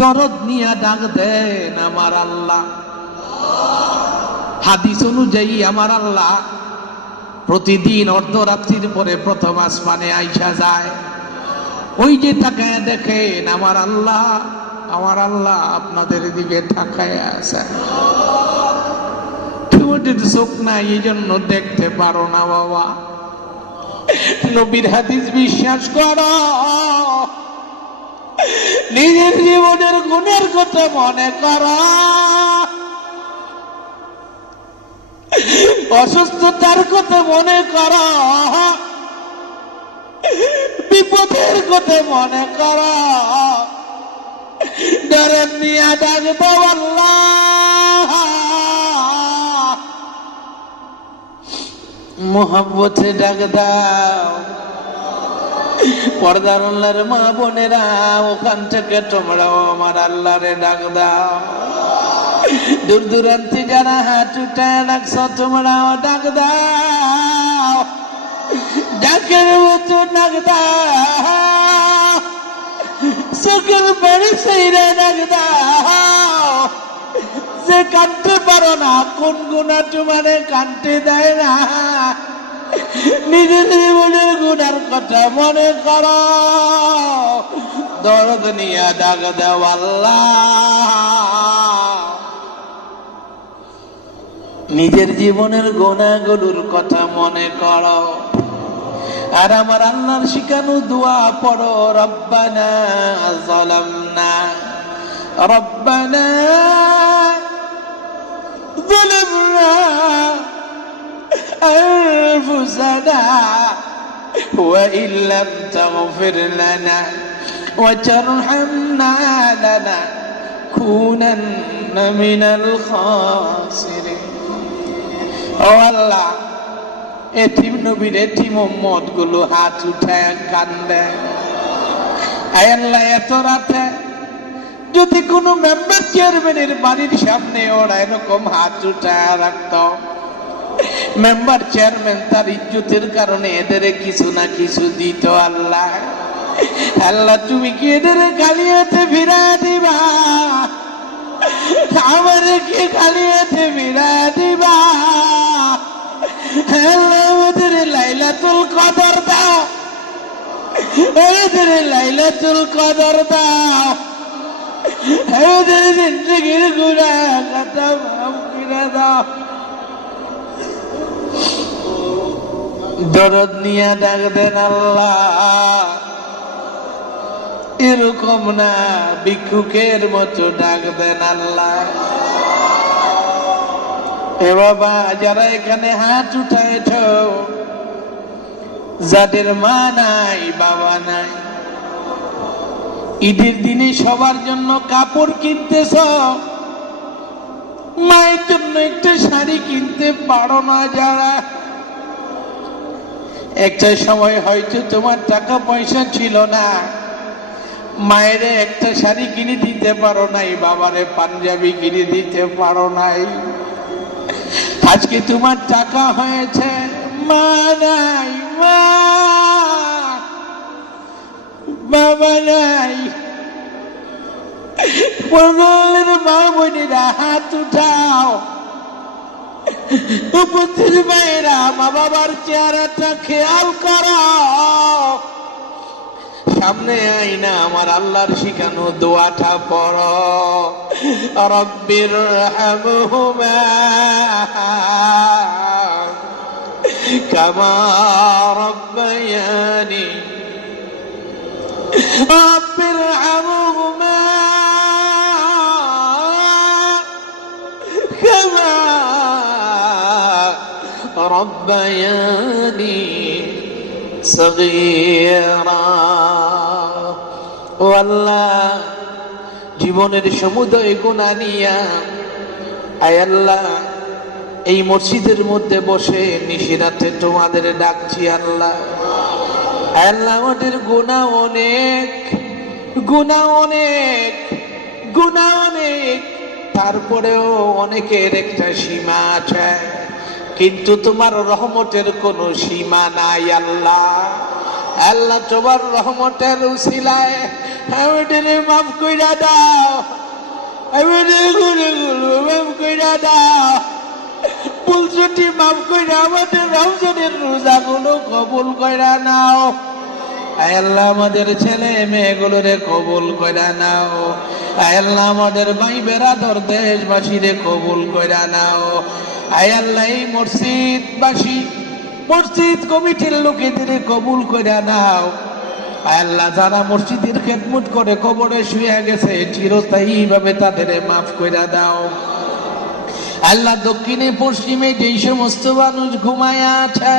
দরদ নিয়ে ডাক দেন আমার আল্লাহ। হাদিস অনুযায়ী আমার আল্লাহ প্রতিদিন অর্ধরাত্রির পরে প্রথম আসমানে আইসা যায়। ওই যে তাকায় দেখেন আমার আল্লাহ আমার আল্লাহ আপনাদের দিকে তাকায় আছে। ঠোঁটের চোখ নাই এই জন্য দেখতে পারো না বাবা। নবীর হাদিস বিশ্বাস করো। নিজের জীবনের গুণের কথা মনে করো। অসুস্থতার কথা মনে করো। বিপদের কথা মনে করো। ডরের নিয়ে ডাকবো আল্লাহ। মোহাম্মতে ডাক দাও। পর্দার আল্লাহর মা বোনেরা, ওখান থেকে তোমরাও আমার আল্লাহরে ডাক দাও। দূর দূরান্তে যারা উঠায় রাখছ, তোমরাও ডাক দাও। ডাকের মতো ডাক দাও। চোখের বাড়ি সেইরে ডাক দাও। যে কানতে পারো না, কোন গুণা তোমারে কানতে দেয় না। নিজের জীবনের গুণার কথা মনে কর। দরদ নিয়ে ডাক নিজের জীবনের গোনাগুলোর কথা মনে কর। আর আমার আল্লাহর শিখানো দোয়া পড়ো, রব্বানা জলামনা রব্বানা জলামনা أنفسنا وإن لم تغفر لنا وترحمنا لنكونن من الخاسرين ও আল্লাহ এটিম নবীর এটিম মোহাম্মদ গুলো হাত উঠায় কান্দে আয় আল্লাহ এত রাতে যদি কোনো মেম্বার চেয়ারম্যানের বাড়ির সামনে ওরা এরকম হাত উঠায় রাখত মেম্বার চেয়ারম্যান তার ইজ্জতের কারণে এদের কিছু না কিছু দিত আল্লাহ। আল্লাহ, তুমি কি এদের খালি হাতে ফিরা দিবা? আমার কি খালি হাতে ফিরা দিবা? আমাদের লাইলাতুল কদর দাও। এদের লাইলাতুল কদর দাও। আমাদের জিন্দগির গুণা কথা মাফ দাও। দরদ নিয়ে ডাক দেন আল্লাহ। এরকম না, ভিক্ষুকের মতো ডাক দেন আল্লাহ। এ বাবা, যারা এখানে হাত উঠাইছ, যাদের মা নাই, বাবা নাই, ঈদের দিনে সবার জন্য কাপড় কিনতেছ? মায়ের জন্য একটা শাড়ি কিনতে পারো না যারা। একটা সময় হয়তো তোমার টাকা পয়সা ছিল না। মায়ের একটা শাড়ি কিনে দিতে পারো নাই, বাবারে পাঞ্জাবি কিনে দিতে পারো নাই। আজকে তোমার টাকা হয়েছে, মা নাই, মা। বাবা নাই। মা বোনেরা, হাত উঠাও। উপস্থিত মায়েরা মা বাবার চেহারাটা খেয়াল করো। সামনে আইনা আমার আল্লাহর শিখানো দোয়াটা পড়ো। রব্বির হামহুমা কামা রব্বায়ানি। রব্বির ربياني صغيرا والله জীবনের সমুদয় গুণা নিয়া আয় আল্লাহ এই মসজিদের মধ্যে বসে নিশিরাতে তোমাদের ডাকছি আল্লাহ আয় আল্লাহ আমাদের গুণা অনেক গুণা অনেক গুণা অনেক তারপরেও অনেকের একটা সীমা আছে কিন্তু তোমার রহমতের কোনো সীমা নাই আল্লাহ। আল্লাহ তোমার রহমতের মাফ কইরা দাও। গুলো আমাদের রোজাগুলো কবুল নাও। আমাদের ছেলে মেয়েগুলোরে কবুল কইরা নাও। আল্লাহ, আমাদের ভাই বেরাদর দেশবাসীরে কবুল কইরা নাও। আয় আল্লাহ, এই মসজিদবাসী, মসজিদ কমিটির লোকেদের কবুল কইরা নাও। আল্লাহ, যারা মসজিদের খেদমত করে কবরে শুয়ে গেছে, চিরস্থায়ী ভাবে তাদের মাফ কইরা দাও। আল্লাহ, দক্ষিণে, পশ্চিমে যেই সমস্ত মানুষ ঘুমায় আছে,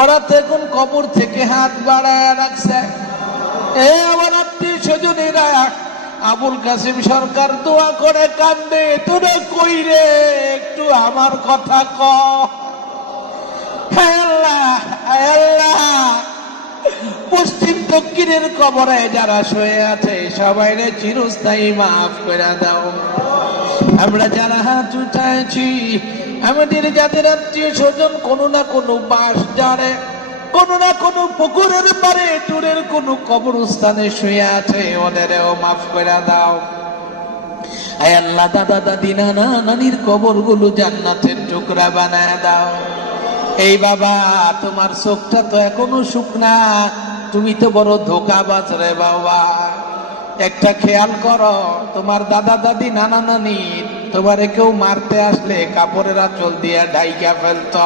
ওরা তো এখন কবর থেকে হাত বাড়ায় রাখছে। এ আমার আত্মীয় স্বজনেরা আবুল কাসিম সরকার দোয়া করে কান্দে তোরা কই রে? একটু আমার কথা ক। পশ্চিম দক্ষিণের কবরে যারা শুয়ে আছে, সবাই রে চিরস্থায়ী মাফ করে দাও। আমরা যারা হাত উঠাইছি, আমাদের যাদের আত্মীয় স্বজন কোনো না কোনো বাস জানে। কোনো না কোনো পুকুরের পারে দূরের কোনো কবরস্থানে শুয়ে আছে, ওদেরও মাফ করে দাও। আয় আল্লাহ, দাদা, দাদি, নানা, নানির কবরগুলো জান্নাতের টুকরা বানায় দাও। এই বাবা, তোমার চোখটা তো এখনও শুকনা, তুমি তো বড় ধোকাবাজ রে বাবা। একটা খেয়াল করো, তোমার দাদা, দাদি, নানা, নানি, তোমারে কেউ মারতে আসলে কাপড়ের আঁচল দিয়ে ঢাইকা ফেলত।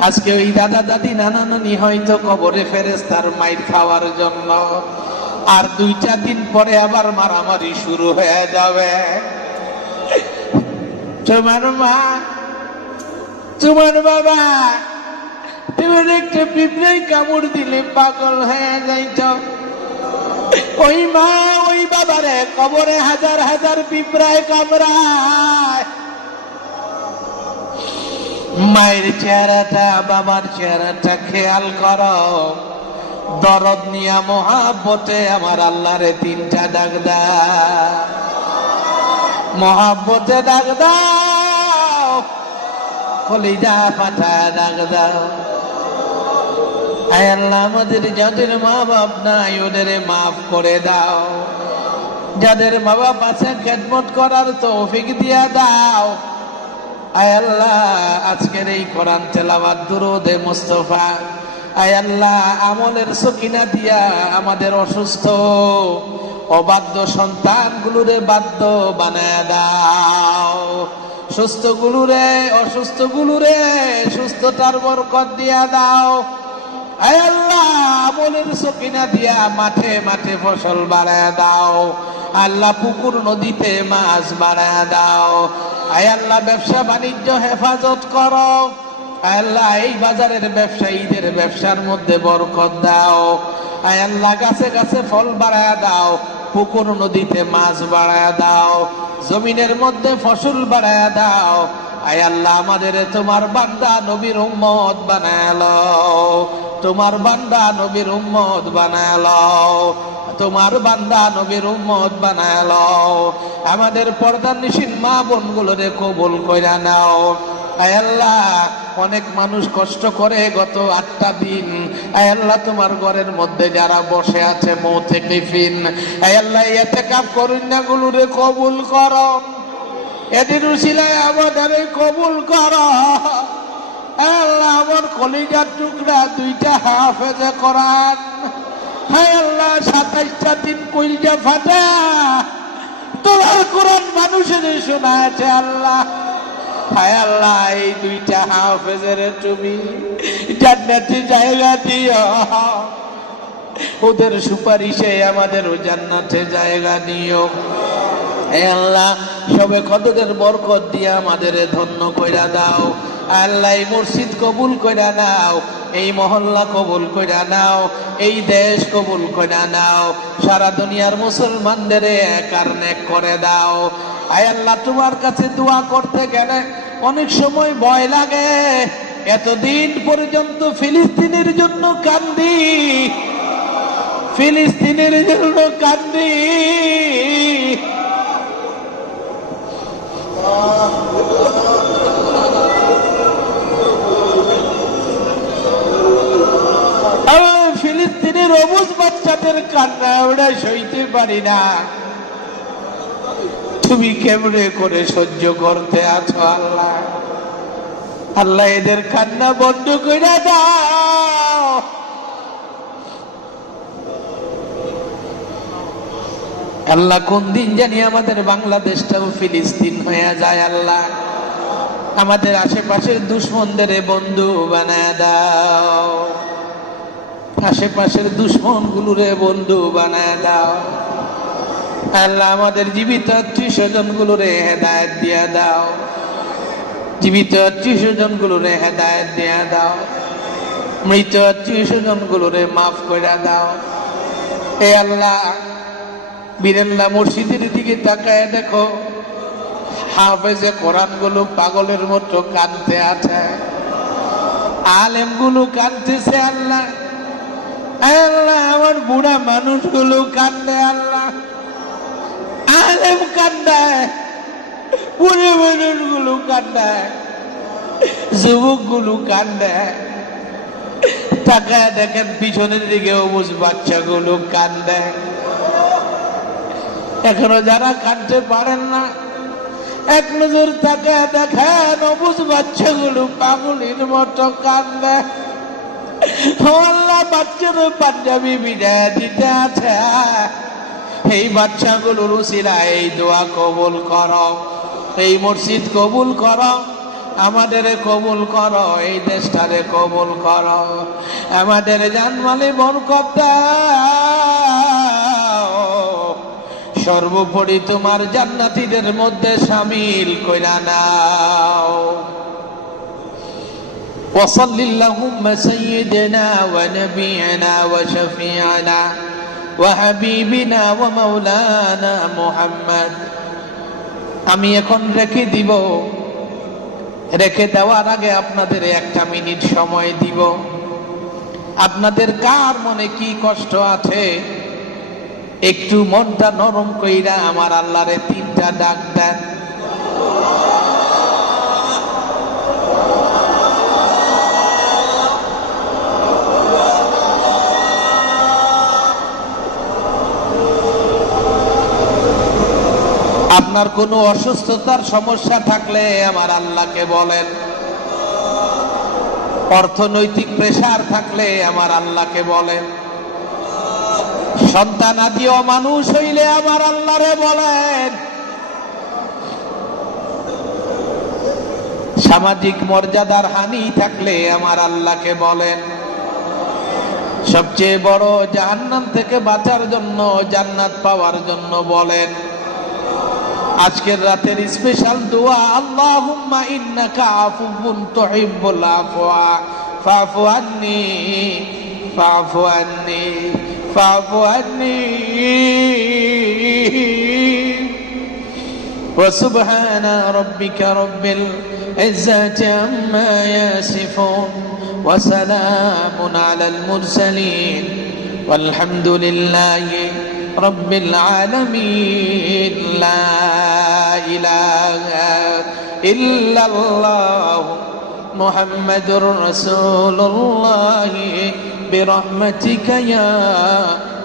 আজকে ওই দাদা দাদি নানা নানি হয়তো কবরে ফেরেস্তার মাইর খাওয়ার জন্য। আর দুইটা দিন পরে আবার মারামারি শুরু হয়ে যাবে। তোমার মা, তোমার বাবা, তুমি একটা পিঁপড়াই কামড় দিলে পাগল হয়ে যাইত। ওই মা, ওই বাবারে কবরে হাজার হাজার পিঁপড়ায় কামড়ায়। মায়ের চেহারাটা, বাবার চেহারাটা খেয়াল করো। দরদ নিয়া মহাব্বতে আমার আল্লাহরে তিনটা ডাক দাও। মহাব্বতে ডাক দাও। কলিজা পাঠা ডাক দাও। আয় আল্লাহ, আমাদের যাদের মা বাপ নাই, ওদের মাফ করে দাও। যাদের মা বাপ আছে, খেদমত করার তৌফিক দিয়া দাও। আল্লাহ, আজকের এই কোরআন তেলাওয়াত দুরুদে মুস্তফা। আল্লাহ, আমলের সকিনা দিয়া আমাদের অসুস্থ। অবাধ্য সন্তানগুলোরে বাধ্য বানায় দাও। সুস্থ গুলোরে অসুস্থ গুলোরে সুস্থতার বরকত দিয়া দাও। আল্লাহ, আমলের সকিনা দিয়া মাঠে মাঠে ফসল বাড়ায় দাও। আল্লাহ পুকুর, নদীতে মাছ বাড়ায় দাও। আয় আল্লাহ ব্যবসা বাণিজ্য হেফাজত করো। আল্লাহ এই বাজারের ব্যবসায়ীদের ব্যবসার মধ্যে বরকত দাও। আয় আল্লাহ গাছে গাছে ফল বাড়ায় দাও, পুকুর নদীতে মাছ বাড়ায় দাও, জমিনের মধ্যে ফসল বাড়ায় দাও। আয় আল্লাহ আমাদের তোমার বান্দা নবীর উম্মত বানালো তোমার বান্দা নবীর উম্মত বানালো তোমার বান্দা নবীর উম্মত বানালো আমাদের পর্দার নিশিন মা বোনগুলোরে কবুল কইরা নাও। আল্লাহ, অনেক মানুষ কষ্ট করে গত আটটা দিন। আল্লাহ, তোমার ঘরের মধ্যে যারা বসে আছে মৌ থেকে ফিন আল্লাহ এতে কাপ করুণা গুলোরে কবুল করো। এদের উশিলায় আমাদের কবুল কর। আল্লাহ, আমার কলিজার টুকরা দুইটা হাফেজে করান হায় আল্লাহ, সাতাইশটা দিন কলিজা ফাটা। তোমার কোরআন মানুষের শোনা আছে আল্লাহ। হায় আল্লাহ, এই দুইটা হাফেজের তুমি জায়গা দিও। ওদের সুপারিশে আমাদের ও জান্নাতে জায়গা দিও। আল্লাহ, সবে কতদের বরকত দিয়ে আমাদের ধন্য কইরা দাও। আল্লাহ মসজিদ কবুল কইরা নাও এই মহল্লা কবুল কইরা নাও, এই দেশ কবুল কইরা নাও, সারা দুনিয়ার মুসলমানদের কারণে করে দাও। আয় আল্লাহ, তোমার কাছে দোয়া করতে গেলে অনেক সময় ভয় লাগে। এতদিন পর্যন্ত ফিলিস্তিনের জন্য কান্দি, ফিলিস্তিনের জন্য কান্দি। বাচ্চাদের কান্না ওরা সইতে পারি না। তুমি কেমনে করে সহ্য করতে আছো আল্লাহ? আল্লাহ এদের কান্না বন্ধ করে দাও। আল্লাহ কোন দিন জানি আমাদের বাংলাদেশটাও ফিলিস্তিন হয়ে যায় আল্লাহ। আমাদের আশেপাশের দুশ্মনদের বন্ধু বানায় দাও। আশেপাশের দুশ্মন গুলোরে বন্ধু বানায় দাও। আল্লাহ আমাদের জীবিত আত্মীয় স্বজন গুলোরে হেদায়ত দিয়া দাও। জীবিত আত্মীয় স্বজন গুলোরে হেদায়ত দিয়া দাও। মৃত আত্মীয় স্বজন গুলোরে মাফ করে দাও। এ আল্লাহ বীরেল্লা মসজিদের দিকে তাকায় দেখো। হাফেজে কোরআনগুলো পাগলের মতো কাঁদতে আছে। আলেমগুলো কানতেছে আল্লাহ। আল্লাহ, আমার বুড়া মানুষগুলো কান্দে আল্লাহ। আলেম কান্দায় বুড়ে মানুষগুলো কান্দায় যুবকগুলো কান্দায় তাকায় দেখেন, পিছনের দিকে অবুজ বাচ্চাগুলো কান্দায় এখনও যারা কাঁদতে পারেন না, এক নজর তাকে দেখেন, অবুজ বাচ্চাগুলো পাগলির মতো কান্দে আল্লাহ বাচ্চার পাঞ্জাবি বিদায় দিতে আছে। এই বাচ্চাগুলোর উসিলা এই দোয়া কবুল করো, এই মসজিদ কবুল করো, আমাদের কবুল করো, এই দেশটারে কবুল করো, আমাদের জানমালি বরকত দাও। সর্বোপরি তোমার জান্নাতীদের মধ্যে সামিল কইরা নাও। وصل اللهم سيدنا ونبينا وشفيعنا وحبيبنا ومولانا محمد আমি এখন রেখে দিব রেখে দেওয়ার আগে আপনাদের একটা মিনিট সময় দিব আপনাদের কার মনে কি কষ্ট আছে একটু মনটা নরম কইরা আমার আল্লাহরে তিনটা ডাক দেন আপনার কোনো অসুস্থতার সমস্যা থাকলে আমার আল্লাহকে বলেন। অর্থনৈতিক প্রেসার থাকলে আমার আল্লাহকে বলেন। সন্তান আদিও মানুষ হইলে আমার আল্লাহরে বলেন। সামাজিক মর্যাদার হানি থাকলে আমার আল্লাহকে বলেন। সবচেয়ে বড় জাহান্নাম থেকে বাঁচার জন্য, জান্নাত পাওয়ার জন্য বলেন। আজকের রাতের স্পেশাল দোয়া আল্লাহুম্মা ইন্নাকা আফুবুন তুহিব্বুল আফওয়া ফাফু আন্নি ফাফু আন্নি ফাফু আন্নি وسبحان ربك رب العزة عما يصفون وسلام على المرسلين والحمد لله رب العالمين. لا إله إلا الله محمد رسول الله. برحمتك يا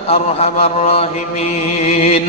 أرحم الراحمين.